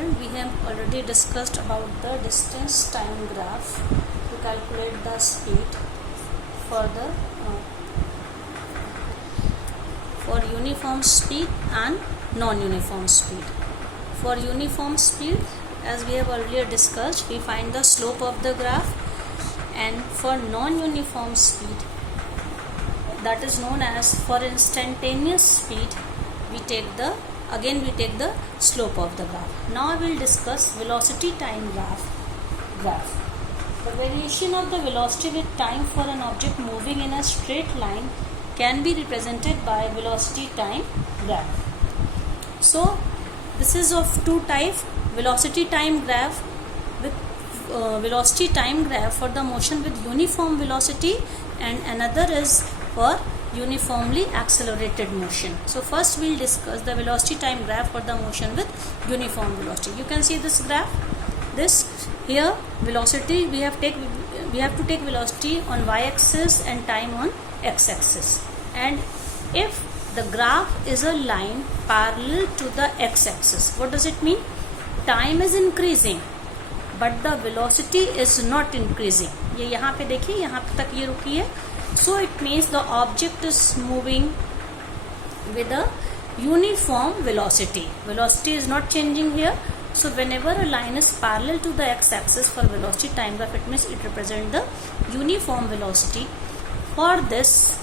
children, we have already discussed about the distance time graph to calculate the speed for the for uniform speed and non-uniform speed. For uniform speed, as we have earlier discussed, we find the slope of the graph, and for non-uniform speed, that is known as for instantaneous speed, we take the slope of the graph. Now I will discuss velocity time graph. The variation of the velocity with time for an object moving in a straight line can be represented by velocity time graph. So this is of two types: velocity time graph with velocity time graph for the motion with uniform velocity, and another is for uniformly accelerated motion. So first we will discuss the velocity time graph for the motion with uniform velocity. You can see this graph. This here velocity we have to take velocity on y-axis and time on x-axis. And if the graph is a line parallel to the x-axis, what does it mean? Time is increasing but the velocity is not increasing. ये यहाँ पे देखिए, यहाँ तक ये रुकी है. So it means the object is moving with a uniform velocity. Velocity is not changing here. So whenever a line is parallel to the x-axis for velocity time graph, it means it represents the uniform velocity. For this,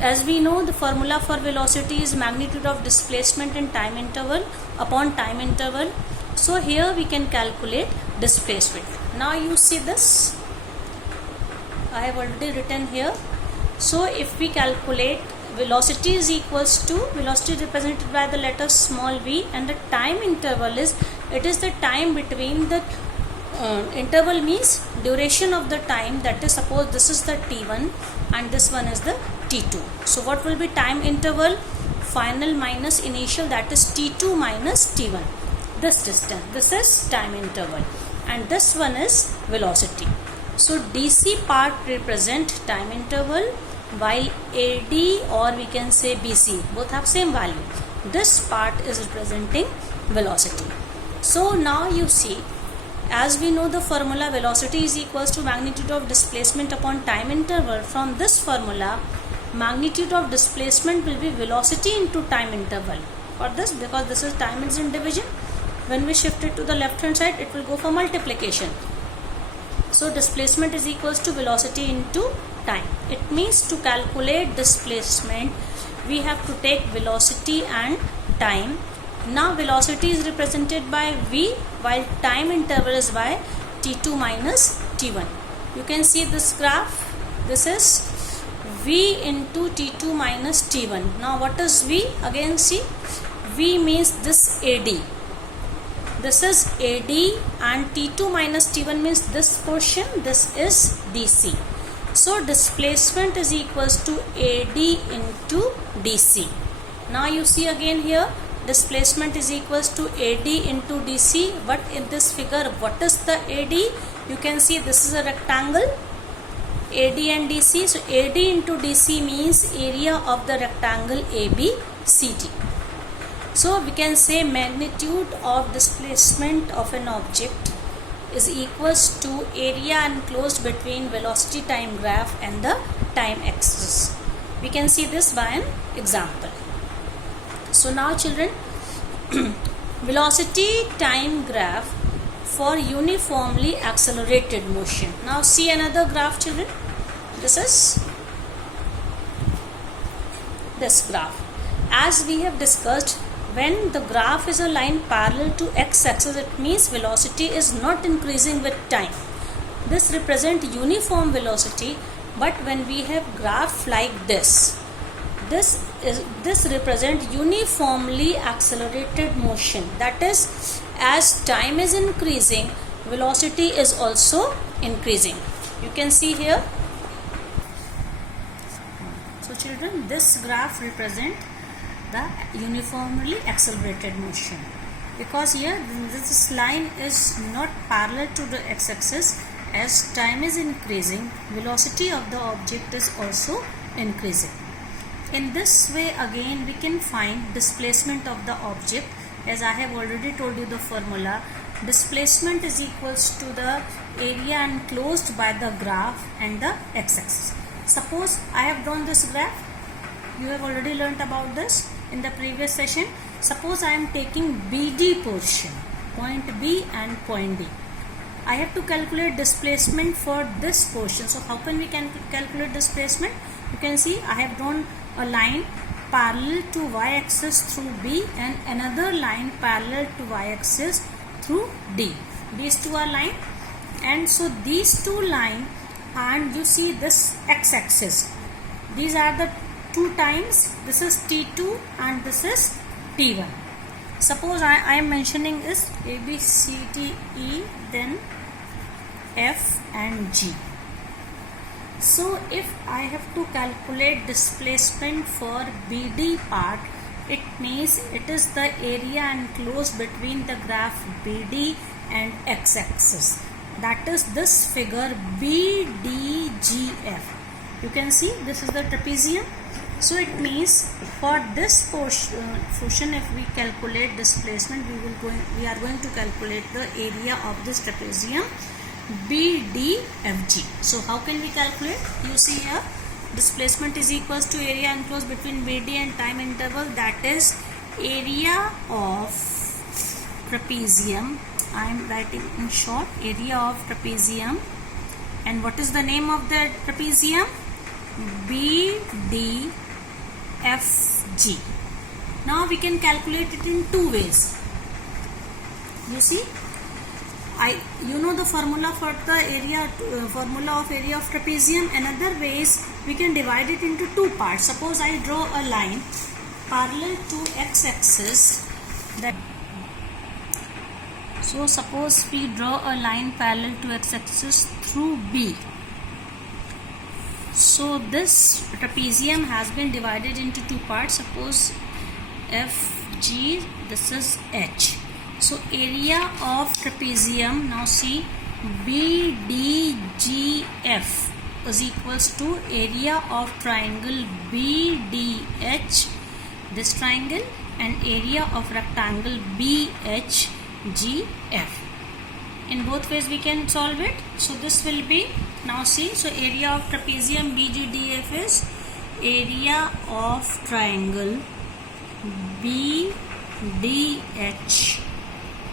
as we know, the formula for velocity is magnitude of displacement in time interval upon time interval. So here we can calculate displacement. Now you see this, I have already written here. So if we calculate, velocity is equals to, velocity is represented by the letter small v, and the time interval is, it is the time between the interval means duration of the time, that is, suppose this is the t1 and this one is the t2. So what will be time interval? Final minus initial, that is t2 minus t1. This distance, this is time interval, and this one is velocity. So DC part represent time interval, while AD or we can say BC both have same value. This part is representing velocity. So now you see, as we know the formula, velocity is equals to magnitude of displacement upon time interval. From this formula, magnitude of displacement will be velocity into time interval. For this, because this is time is in division, when we shift it to the left hand side, it will go for multiplication. So displacement is equals to velocity into time. It means to calculate displacement, we have to take velocity and time. Now velocity is represented by v, while time interval is by t2 minus t1. You can see this graph. This is v into t2 minus t1. Now what is v? Again see, v means this AD. This is AD, and T2 minus T1 means this portion, this is DC. So displacement is equals to AD into DC. Now you see again here, displacement is equals to AD into DC. But in this figure, what is the AD? You can see this is a rectangle, AD and DC. So AD into DC means area of the rectangle ABCD. So we can say magnitude of displacement of an object is equals to area enclosed between velocity time graph and the time axis. We can see this by an example. So now children, velocity time graph for uniformly accelerated motion. Now see another graph children. This is this graph. As we have discussed, when the graph is a line parallel to x-axis, it means velocity is not increasing with time. This represents uniform velocity. But when we have graph like this represents uniformly accelerated motion. That is, as time is increasing, velocity is also increasing. You can see here. So children, this graph represents the uniformly accelerated motion, because here this line is not parallel to the x-axis. As time is increasing, velocity of the object is also increasing. In this way again we can find displacement of the object as I have already told you the formula. Displacement is equals to the area enclosed by the graph and the x-axis. Suppose I have drawn this graph. You have already learnt about this in the previous session. Suppose I am taking BD portion, point B and point D. I have to calculate displacement for this portion. So how can we calculate displacement? You can see I have drawn a line parallel to y-axis through B and another line parallel to y-axis through D. These two are line, and so these two line, and you see this x-axis. These are the two times. This is T2 and this is T1. Suppose I am mentioning is A, B, C, D, E, then F and G. So if I have to calculate displacement for BD part, it means it is the area enclosed between the graph BD and x-axis. That is this figure BDGF. You can see this is the trapezium. So it means for this portion, if we calculate displacement, we are going to calculate the area of this trapezium BDFG. So how can we calculate? You see here, displacement is equals to area enclosed between BD and time interval, that is area of trapezium. I am writing in short, area of trapezium. And what is the name of the trapezium? BDFG. Now we can calculate it in two ways. You see, you know the formula for the area, formula of area of trapezium. Another way is we can divide it into two parts. Suppose I draw a line parallel to x-axis. So suppose we draw a line parallel to x-axis through B. So this trapezium has been divided into two parts. Suppose FG, this is H. So area of trapezium, now see, BDGF is equals to area of triangle BDH, this triangle, and area of rectangle BHGF. In both ways we can solve it. So this will be, now see, so area of trapezium BGDF is area of triangle BDH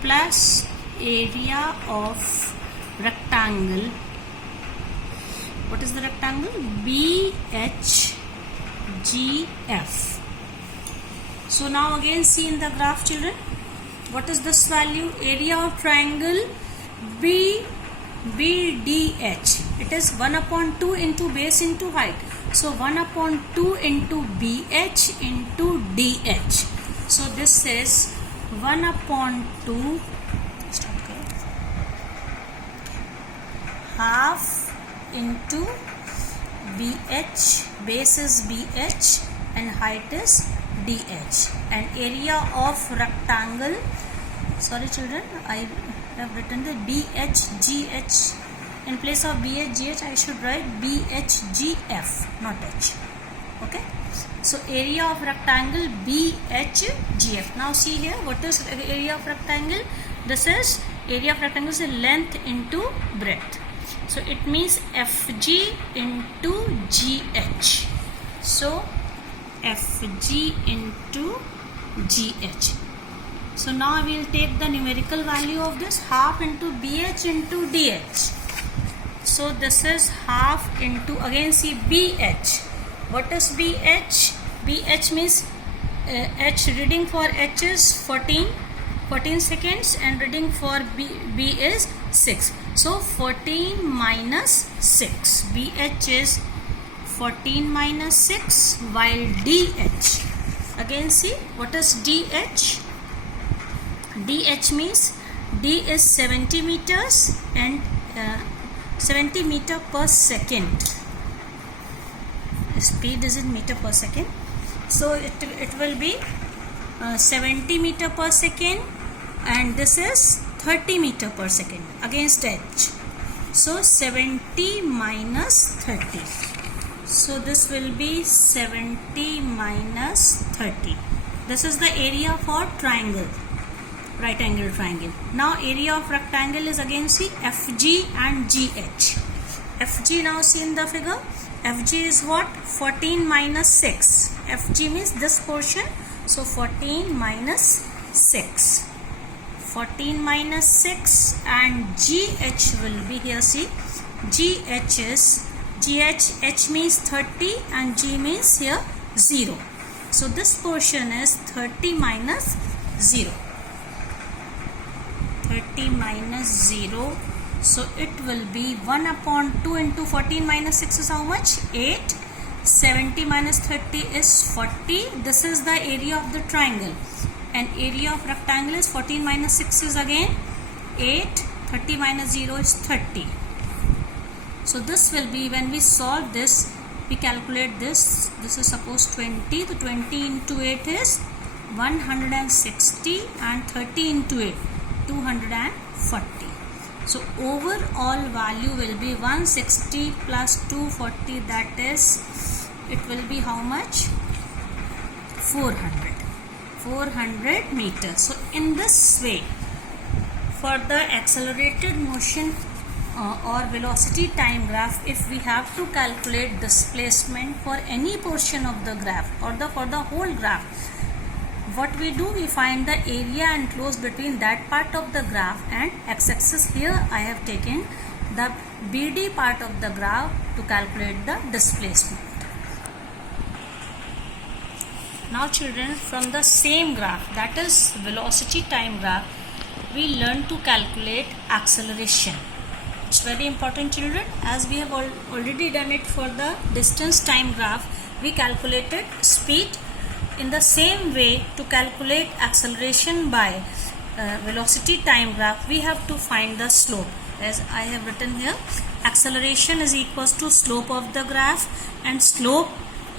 plus area of rectangle, what is the rectangle? BHGF. So now again see in the graph, children, what is this value? Area of triangle BDH. It is 1/2 into base into height. So 1/2 into BH into DH. So this is 1/2 half into BH, base is BH and height is DH, and area of rectangle, sorry children, I have written the BHGH. In place of BHGH I should write BHGF, not H. Okay, so area of rectangle BHGF. Now see here, what is area of rectangle? This is area of rectangle is length into breadth. So it means FG into GH. So FG into GH. So now we will take the numerical value of this, half into BH into DH. So this is half into, again see BH. What is BH? BH means H, reading for H is 14 seconds and reading for B is 6. So 14 minus 6. BH is 14 minus 6, while DH, again see, what is DH? DH means D is 70 meters and 70 meter per second. Speed is in meter per second. So it will be 70 meter per second, and this is 30 meter per second against H. So 70 minus 30. So this will be 70 minus 30. This is the area for triangle. right angle triangle. Now area of rectangle is again see FG and GH. FG, now see in the figure, FG is what? 14 minus 6. FG means this portion, so 14 minus 6. 14 minus 6, and GH will be here, see, GH is, H means 30 and G means here 0. So this portion is 30 minus 0. 30 minus 0. So it will be 1 upon 2 into 14 minus 6 is how much? 8. 70 minus 30 is 40. This is the area of the triangle. And area of rectangle is 14 minus 6 is again 8. 30 minus 0 is 30. So this will be, when we solve this, we calculate this. This is suppose 20. The 20 into 8 is 160 and 30 into 8, 240. So overall value will be 160 plus 240, that is, it will be how much? 400 meters. So in this way, for the accelerated motion or velocity time graph, if we have to calculate displacement for any portion of the graph or for the whole graph, what we do, we find the area enclosed between that part of the graph and x-axis. Here I have taken the BD part of the graph to calculate the displacement. Now children, from the same graph, that is velocity time graph, we learn to calculate acceleration. It's very important children, as we have already done it for the distance time graph. We calculated speed. In the same way, to calculate acceleration by velocity time graph, we have to find the slope. As I have written here, acceleration is equals to slope of the graph, and slope,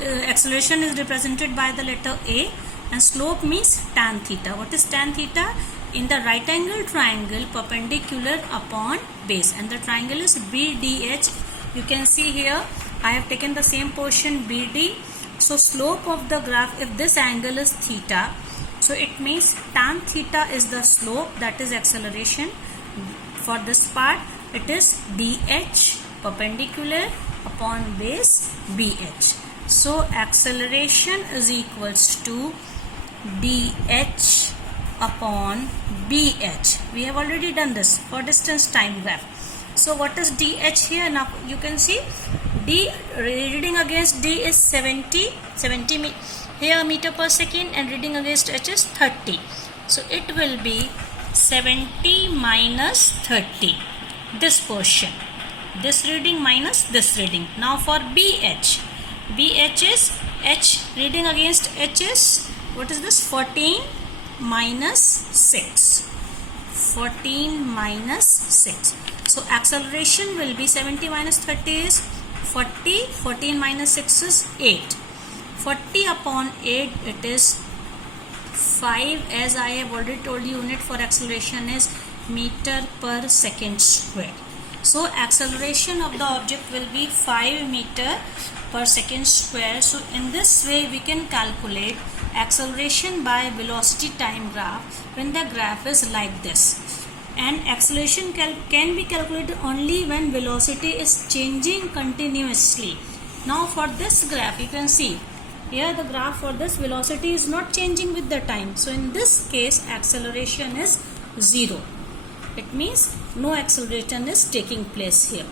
acceleration is represented by the letter A, and slope means tan theta. What is tan theta? In the right angle triangle, perpendicular upon base, and the triangle is BDH. You can see here I have taken the same portion BD. So slope of the graph, if this angle is theta, so it means tan theta is the slope, that is acceleration. For this part, it is DH, perpendicular upon base BH. So acceleration is equals to DH upon BH. We have already done this for distance time graph. So what is DH here? Now you can see D reading against D is 70 here meter per second, and reading against H is 30. So it will be 70 minus 30, this portion, this reading minus this reading. Now for BH, BH is H reading against H is, what is this? 14 minus 6. 14 minus 6. So acceleration will be 70 minus 30 is 40. 14 minus 6 is 8. 40 upon 8, it is 5. As I have already told you, unit for acceleration is meter per second square. So acceleration of the object will be 5 meter per second square. So in this way we can calculate acceleration by velocity time graph when the graph is like this. And acceleration can be calculated only when velocity is changing continuously. Now for this graph, you can see here the graph for this velocity is not changing with the time. So in this case, acceleration is 0. It means no acceleration is taking place here.